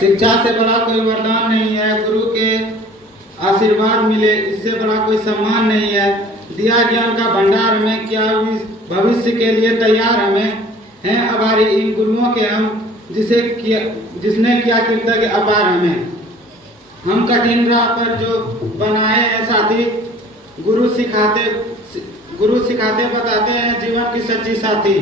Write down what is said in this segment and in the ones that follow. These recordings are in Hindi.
शिक्षा से बड़ा कोई वरदान नहीं है, गुरु के आशीर्वाद मिले इससे बड़ा कोई सम्मान नहीं है। दिया ज्ञान का भंडार हमें, क्या भविष्य के लिए तैयार हमें हैं आभारी इन गुरुओं के हम, जिसने किया कृतज्ञ अपार हमें। हम कठिन राह पर जो बनाए हैं साथी, गुरु सिखाते बताते हैं जीवन की सच्ची साथी।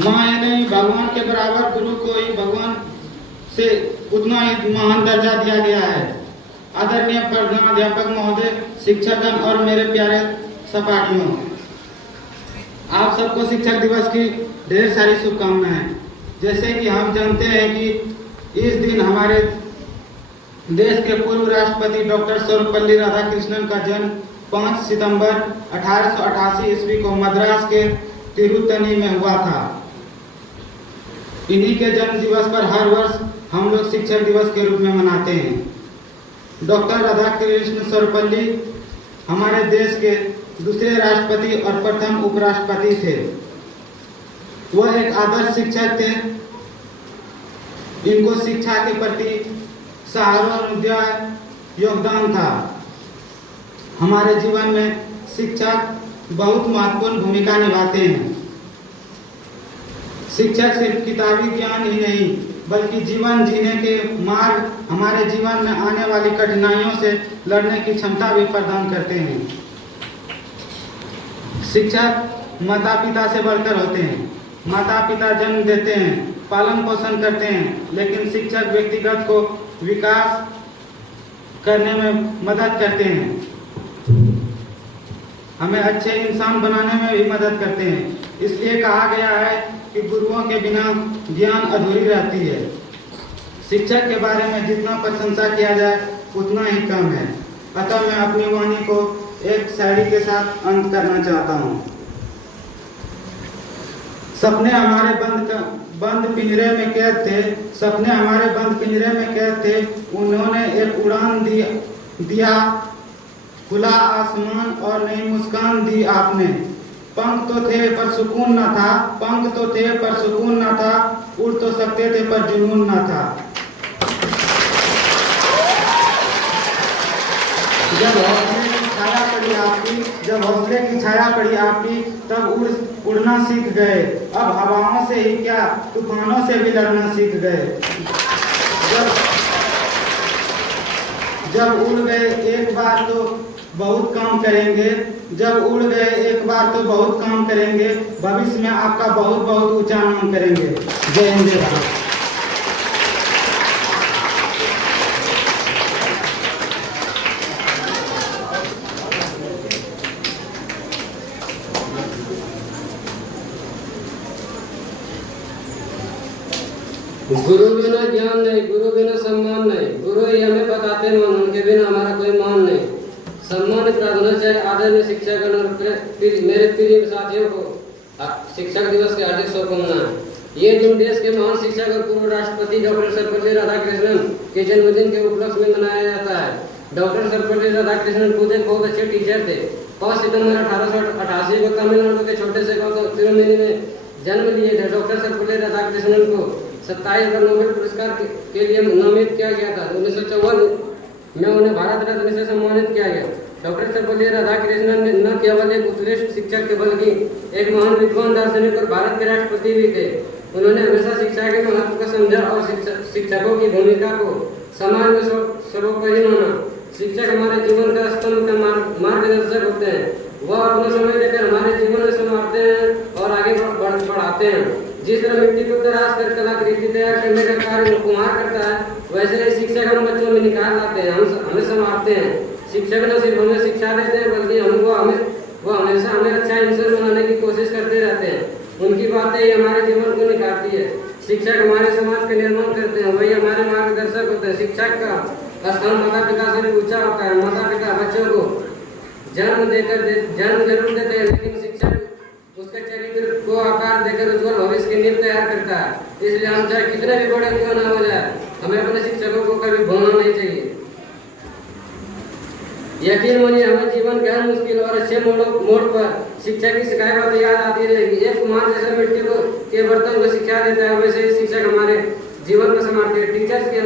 माँ नहीं भगवान के बराबर, गुरु को ही भगवान से उतना ही महान दर्जा दिया गया है। आदरणीय प्रधानाध्यापक महोदय, शिक्षकगण और मेरे प्यारे सहपाठियों, आप सबको शिक्षक दिवस की ढेर सारी शुभकामनाएं। जैसे कि हम जानते हैं कि इस दिन हमारे देश के पूर्व राष्ट्रपति डॉक्टर सर्वपल्ली राधाकृष्णन का जन्म 5 सितंबर 1888 ईस्वी को मद्रास के तिरुत्तनी में हुआ था। इन्हीं के जन्म दिवस पर हर वर्ष हम लोग शिक्षक दिवस के रूप में मनाते हैं। डॉक्टर राधाकृष्ण सर्वपल्ली हमारे देश के दूसरे राष्ट्रपति और प्रथम उपराष्ट्रपति थे। वह एक आदर्श शिक्षक थे। इनको शिक्षा के प्रति सहानुभूति योगदान था। हमारे जीवन में शिक्षक बहुत महत्वपूर्ण भूमिका निभाते हैं। शिक्षक सिर्फ किताबी ज्ञान ही नहीं बल्कि जीवन जीने के मार्ग, हमारे जीवन में आने वाली कठिनाइयों से लड़ने की क्षमता भी प्रदान करते हैं। शिक्षक माता पिता से बढ़कर होते हैं। माता पिता जन्म देते हैं, पालन पोषण करते हैं, लेकिन शिक्षक व्यक्तिगत को विकास करने में मदद करते हैं, हमें अच्छे इंसान बनाने में भी मदद करते हैं। इसलिए कहा गया है कि गुरुओं के बिना ज्ञान अधूरी रहती है। शिक्षक के बारे में जितना प्रशंसा किया जाए उतना ही कम है। अतः मैं अपनी वाणी को एक शायरी के साथ अंत करना चाहता हूँ। सपने हमारे बंद पिंजरे में कैद थे, सपने हमारे बंद पिंजरे में कैद थे, उन्होंने एक उड़ान दिया खुला आसमान और नई मुस्कान दी आपने। पंख तो थे पर सुकून न था, पंख तो थे पर सुकून न था, उड़ तो सकते थे पर जुनून न था। जब हौसले की छाया पड़ी आपकी, जब हौसले की छाया पड़ी आपकी, तब उड़ना सीख गए। अब हवाओं से ही क्या तूफानों से भी लड़ना सीख गए। जब उड़ गए एक बार तो बहुत काम करेंगे, जब उड़ गए एक बार तो बहुत काम करेंगे, भविष्य में आपका बहुत बहुत ऊंचा नाम करेंगे। जय हिंद जय भारत। गुरु बिना ज्ञान नहीं, गुरु बिना सम्मान नहीं, गुरु ही हमें बताते मान, उनके बिना हमारा कोई मान नहीं। सम्मानित प्रार्थनाचार्य आदरणीय शिक्षकगण और मेरे प्रिय साथियों को शिक्षक दिवस की हार्दिक शुभकामनाएं। ये दिन देश के महान शिक्षक और पूर्व राष्ट्रपति डॉक्टर सर्वपल्ली राधाकृष्णन के जन्मदिन के उपलक्ष्य में मनाया जाता है। डॉक्टर सर्वपल्ली राधाकृष्णन खुद एक बहुत अच्छे टीचर थे। 5 सितंबर 1888 को तमिलनाडु के छोटे से गांव तिरुनेली में जन्म लिए थे। डॉक्टर सर्वपल्ली राधाकृष्णन को 27 बार नोबेल पुरस्कार के लिए नामित किया गया था। 1954 में उन्हें भारत रत्न से सम्मानित किया गया। डॉक्टर सर्वपल्ली राधाकृष्णन न केवल एक उत्कृष्ट शिक्षक थे बल्कि एक महान विद्वान, दार्शनिक और भारत के राष्ट्रपति भी थे। उन्होंने हमेशा शिक्षा के महत्व को समझा और शिक्षकों की भूमिका को समाज में सर्वोपरि माना। शिक्षक हमारे जीवन का स्तंभ का मार्गदर्शक होते हैं। वह अपना समय देकर हमारे जीवन में संवारते हैं और आगे बढ़ाते हैं। जिस तरह मिट्टी को तराश कर कलाकृति तैयार करने का कार्य कुम्हार करता है, वैसे ही शिक्षक हम बच्चों में निखार लाते हैं, हमें संवारते हैं। शिक्षक न सिर्फ हमें शिक्षा देते हैं बल्कि वो हमेशा हमें अच्छा इंसान बनाने की कोशिश करते रहते हैं। उनकी बातें ही हमारे जीवन को निखारती है। शिक्षक हमारे समाज का निर्माण करते हैं, वही हमारे मार्गदर्शक होते हैं। शिक्षक का स्थान माता पिता से भी ऊंचा होता है। माता पिता बच्चों को जन्म जरूर देते हैं, लेकिन शिक्षक उसके चरित्र को आकार देकर उज्जवल भविष्य की नींव तैयार करता है। इसलिए हम चाहे कितने भी बड़े क्यों ना हो जाए, हमें अपने शिक्षकों को कभी भूलना नहीं चाहिए। यकीन मानिए हमें जीवन के हर मुश्किल और अच्छे मोड़ पर शिक्षा की शिकायत याद आती रहेगी। एक कुम्हार जैसे मिट्टी को के के बर्तन को शिक्षा देता है, वैसे ही शिक्षक हमारे जीवन को संभालते हैं। टीचर्स की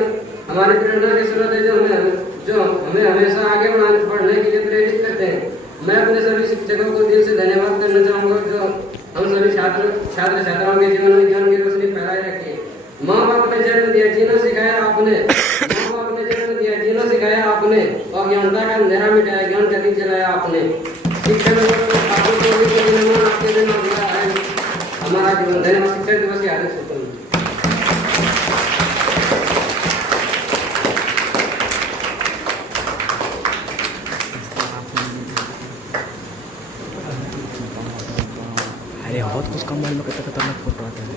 हमारी प्रेरणा की जरूरत है, जो हमें हमेशा आगे बढ़ने के लिए प्रेरित करते हैं। मैं अपने सभी शिक्षकों को दिल से धन्यवाद करना चाहूँगा, जो हम सभी छात्राओं के जीवन में ज्ञान की रोशनी फैलाए रखी। माँ बाप ने जन्म दिया, जीना सिखाया आपने। माँ बाप ने जन्म दिया, जीना सिखाया आपने, और ज्ञानता का अंधेरा मिटाया, ज्ञान का दीप जलाया आपने। शिक्षक आपके दिन हमारा जीवन। धन्यवाद। शिक्षक दिवस की हार्दिक शुभकामनाएं। अरे बहुत कुछ कम में कितना खतरनाक फोटो आता है।